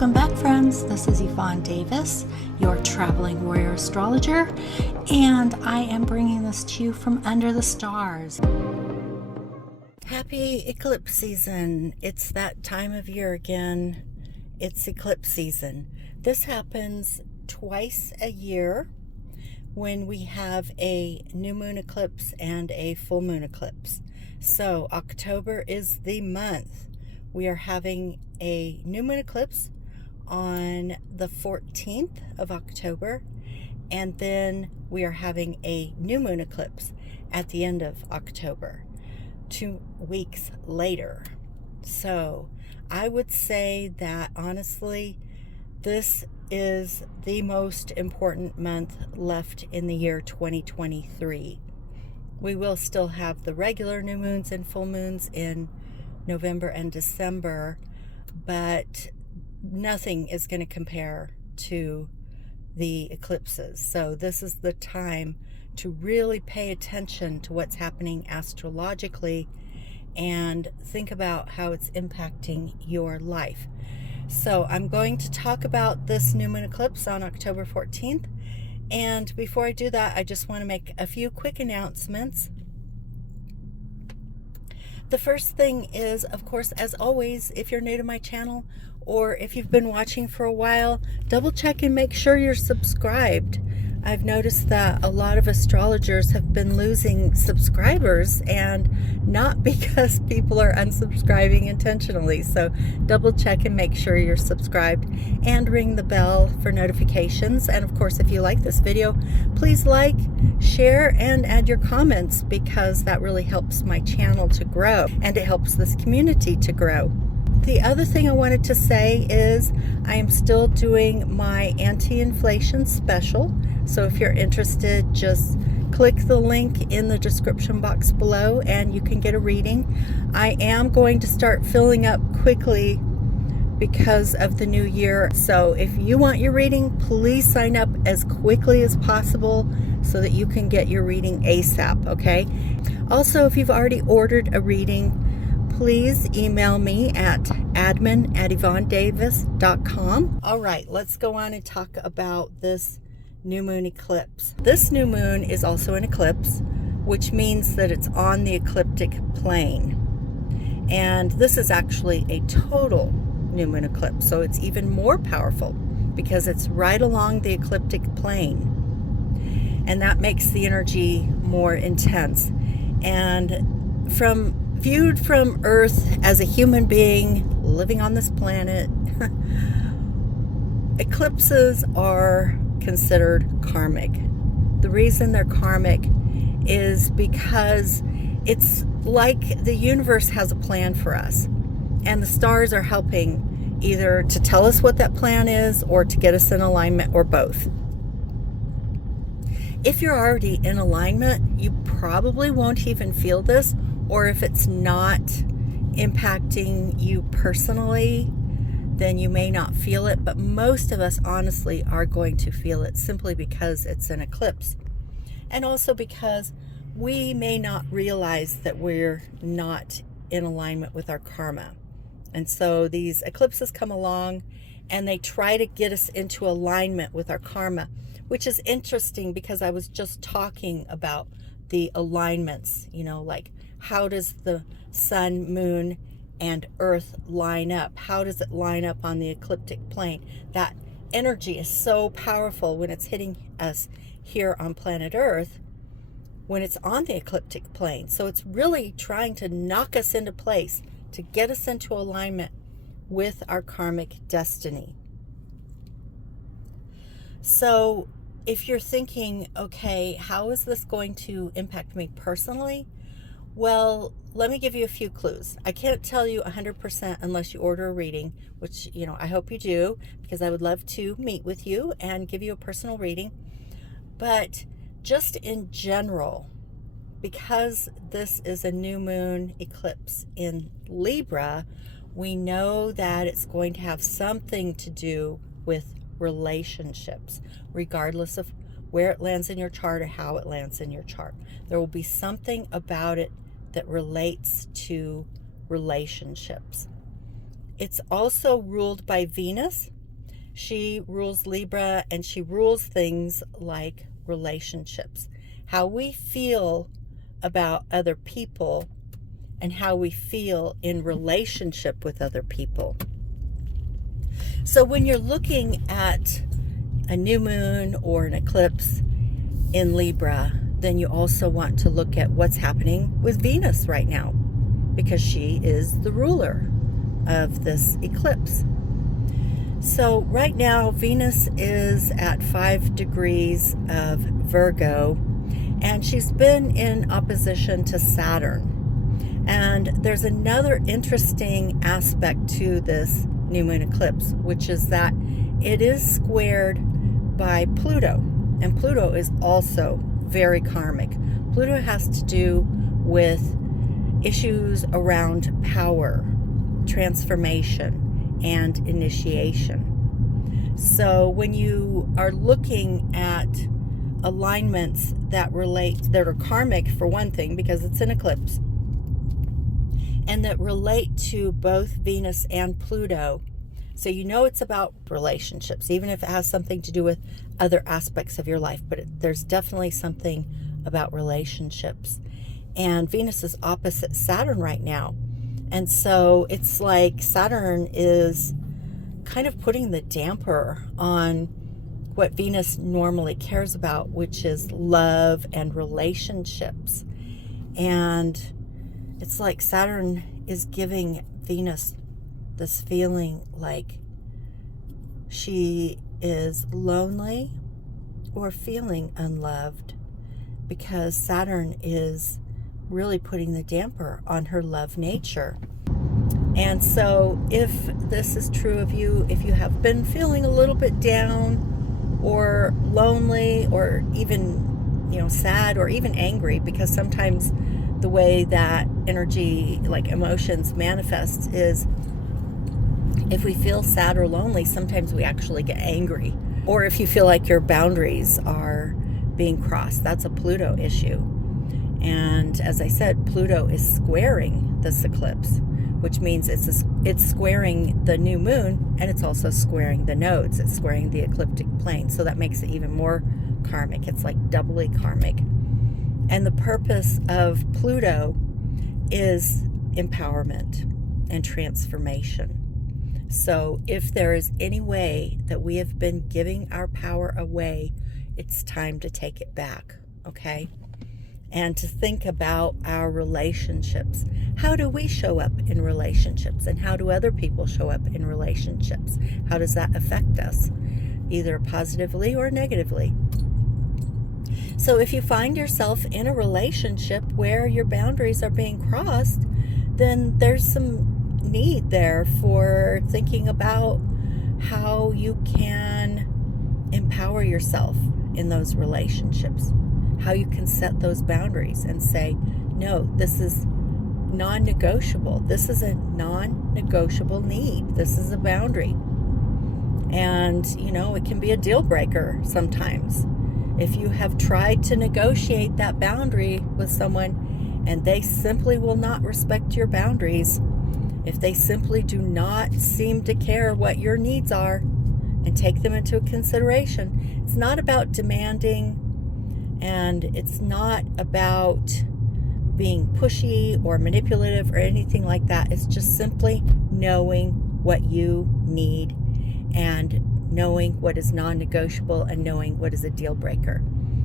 Welcome back, friends. This is Yvonne Davis, your traveling warrior astrologer, and I am bringing this to you from under the stars. Happy eclipse season. It's that time of year again. It's eclipse season. This happens twice a year when we have a new moon eclipse and a full moon eclipse. So October is the month. We are having a new moon eclipse on the 14th of October, and then we are having a new moon eclipse at the end of October, 2 weeks later. So I would say that honestly, this is the most important month left in the year 2023. We will still have the regular new moons and full moons in November and December, but nothing is going to compare to the eclipses. So this is the time to really pay attention to what's happening astrologically and think about how it's impacting your life. So I'm going to talk about this new moon eclipse on October 14th. And before I do that, I just want to make a few quick announcements. The first thing is, of course, as always, if you're new to my channel or if you've been watching for a while, double check and make sure you're subscribed. I've noticed that a lot of astrologers have been losing subscribers, and not because people are unsubscribing intentionally. So double check and make sure you're subscribed and ring the bell for notifications. And of course, if you like this video, please like, share, and add your comments, because that really helps my channel to grow and it helps this community to grow. The other thing I wanted to say is I am still doing my anti-inflation special. So if you're interested, just click the link in the description box below and you can get a reading. I am going to start filling up quickly because of the new year. So if you want your reading, please sign up as quickly as possible so that you can get your reading ASAP, okay? Also, if you've already ordered a reading, please email me at admin@yvonnedavis.com. All right, let's go on and talk about this new moon eclipse. This new moon is also an eclipse, which means that it's on the ecliptic plane. And this is actually a total new moon eclipse, so it's even more powerful because it's right along the ecliptic plane. And that makes the energy more intense. And viewed from Earth as a human being living on this planet, eclipses are considered karmic. The reason they're karmic is because it's like the universe has a plan for us, and the stars are helping either to tell us what that plan is or to get us in alignment, or both. If you're already in alignment, you probably won't even feel this, or if it's not impacting you personally, then you may not feel it. But most of us honestly are going to feel it, simply because it's an eclipse. And also because we may not realize that we're not in alignment with our karma. And so these eclipses come along and they try to get us into alignment with our karma, which is interesting because I was just talking about the alignments, like how does the sun, moon, and earth line up? How does it line up on the ecliptic plane? That energy is so powerful when it's hitting us here on planet Earth, when it's on the ecliptic plane. So it's really trying to knock us into place, to get us into alignment with our karmic destiny. So if you're thinking, okay, how is this going to impact me personally? Well, let me give you a few clues. I can't tell you 100% unless you order a reading, which, I hope you do, because I would love to meet with you and give you a personal reading. But just in general, because this is a new moon eclipse in Libra, we know that it's going to have something to do with relationships, regardless of where it lands in your chart or how it lands in your chart. There will be something about it that relates to relationships. It's also ruled by Venus. She rules Libra, and she rules things like relationships, how we feel about other people and how we feel in relationship with other people. So when you're looking at a new moon or an eclipse in Libra, then you also want to look at what's happening with Venus right now, because she is the ruler of this eclipse. So right now, Venus is at 5 degrees of Virgo, and she's been in opposition to Saturn. And there's another interesting aspect to this new moon eclipse, which is that it is squared by Pluto. And Pluto is also very karmic. Pluto has to do with issues around power, transformation, and initiation. So when you are looking at alignments that are karmic, for one thing, because it's an eclipse, and that relate to both Venus and Pluto, so you know it's about relationships, even if it has something to do with other aspects of your life, but there's definitely something about relationships. And Venus is opposite Saturn right now. And so it's like Saturn is kind of putting the damper on what Venus normally cares about, which is love and relationships. And it's like Saturn is giving Venus this feeling like she is lonely or feeling unloved, because Saturn is really putting the damper on her love nature. And so if this is true of you, if you have been feeling a little bit down or lonely or even, sad or even angry, because sometimes the way that energy, like emotions, manifests is if we feel sad or lonely, sometimes we actually get angry. Or if you feel like your boundaries are being crossed, that's a Pluto issue. And as I said, Pluto is squaring this eclipse, which means it's squaring the new moon, and it's also squaring the nodes. It's squaring the ecliptic plane. So that makes it even more karmic. It's like doubly karmic. And the purpose of Pluto is empowerment and transformation. So if there is any way that we have been giving our power away, it's time to take it back, okay? And to think about our relationships. How do we show up in relationships? And how do other people show up in relationships? How does that affect us, either positively or negatively? So if you find yourself in a relationship where your boundaries are being crossed, then there's some need there for thinking about how you can empower yourself in those relationships, how you can set those boundaries and say, no, this is non-negotiable. This is a non-negotiable need. This is a boundary. And, it can be a deal breaker sometimes. If you have tried to negotiate that boundary with someone and they simply will not respect your boundaries, if they simply do not seem to care what your needs are and take them into consideration, it's not about demanding, and it's not about being pushy or manipulative or anything like that. It's just simply knowing what you need and knowing what is non-negotiable and knowing what is a deal breaker,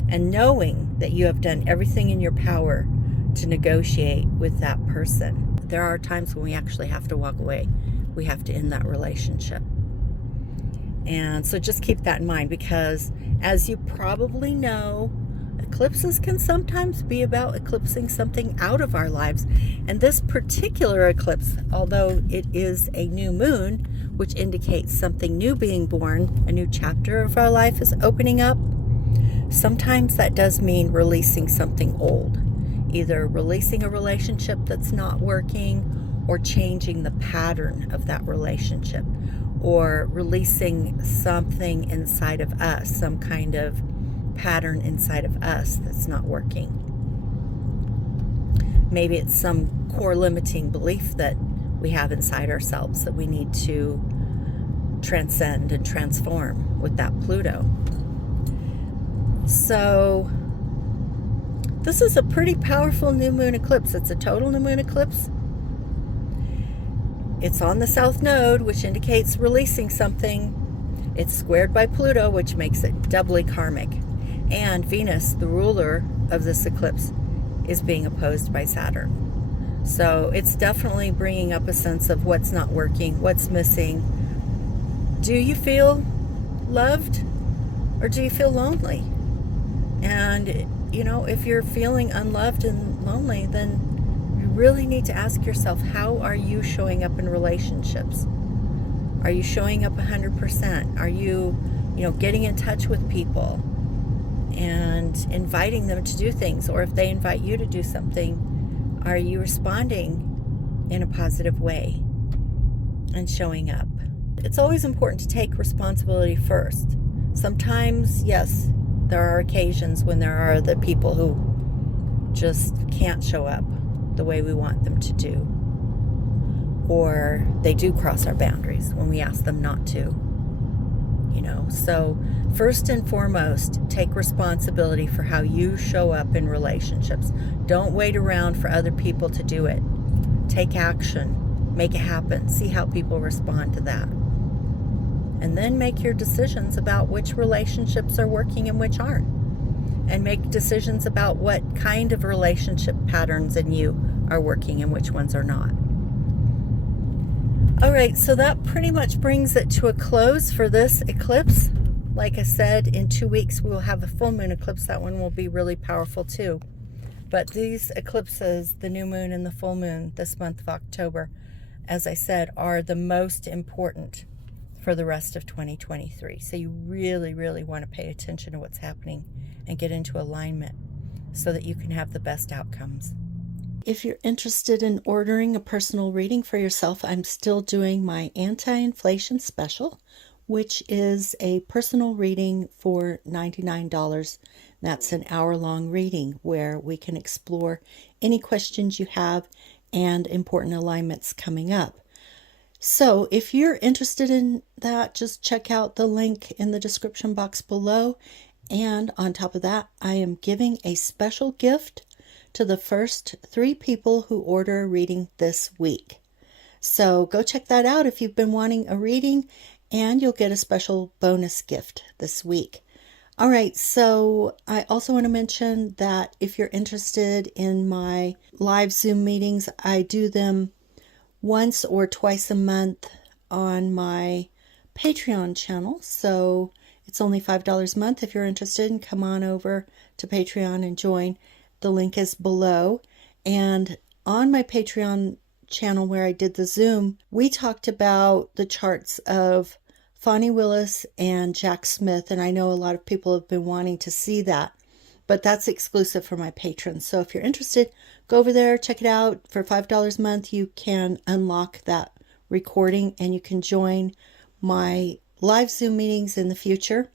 and knowing that you have done everything in your power to negotiate with that person. There are times when we actually have to walk away. We have to end that relationship. And so just keep that in mind, because as you probably know, eclipses can sometimes be about eclipsing something out of our lives. And this particular eclipse, although it is a new moon, which indicates something new being born, a new chapter of our life is opening up, sometimes that does mean releasing something old. Either releasing a relationship that's not working, or changing the pattern of that relationship, or releasing something inside of us, some kind of pattern inside of us that's not working. Maybe it's some core limiting belief that we have inside ourselves that we need to transcend and transform with that Pluto. So this is a pretty powerful new moon eclipse. It's a total new moon eclipse. It's on the south node, which indicates releasing something. It's squared by Pluto, which makes it doubly karmic. And Venus, the ruler of this eclipse, is being opposed by Saturn. So it's definitely bringing up a sense of what's not working, what's missing. Do you feel loved, or do you feel lonely? And, you know, if you're feeling unloved and lonely, then you really need to ask yourself, how are you showing up in relationships? Are you showing up 100%? Are you, getting in touch with people and inviting them to do things? Or if they invite you to do something, are you responding in a positive way and showing up? It's always important to take responsibility first. Sometimes, yes, there are occasions when there are the people who just can't show up the way we want them to do. Or they do cross our boundaries when we ask them not to. So first and foremost, take responsibility for how you show up in relationships. Don't wait around for other people to do it. Take action. Make it happen. See how people respond to that. And then make your decisions about which relationships are working and which aren't. And make decisions about what kind of relationship patterns in you are working and which ones are not. All right, so that pretty much brings it to a close for this eclipse. Like I said, in 2 weeks we will have a full moon eclipse. That one will be really powerful too. But these eclipses, the new moon and the full moon this month of October, as I said, are the most important for the rest of 2023. So you really, really want to pay attention to what's happening and get into alignment so that you can have the best outcomes. If you're interested in ordering a personal reading for yourself, I'm still doing my anti-inflation special, which is a personal reading for $99. That's an hour-long reading where we can explore any questions you have and important alignments coming up. So if you're interested in that, just check out the link in the description box below. And on top of that, I am giving a special gift to the first 3 people who order a reading this week. So go check that out if you've been wanting a reading, and you'll get a special bonus gift this week. All right, so I also want to mention that if you're interested in my live Zoom meetings, I do them once or twice a month on my Patreon channel. So it's only $5 a month. If you're interested, and come on over to Patreon and join. The link is below. And on my Patreon channel where I did the Zoom, we talked about the charts of Fani Willis and Jack Smith. And I know a lot of people have been wanting to see that, but that's exclusive for my patrons. So if you're interested, go over there, check it out. For $5 a month, you can unlock that recording and you can join my live Zoom meetings in the future.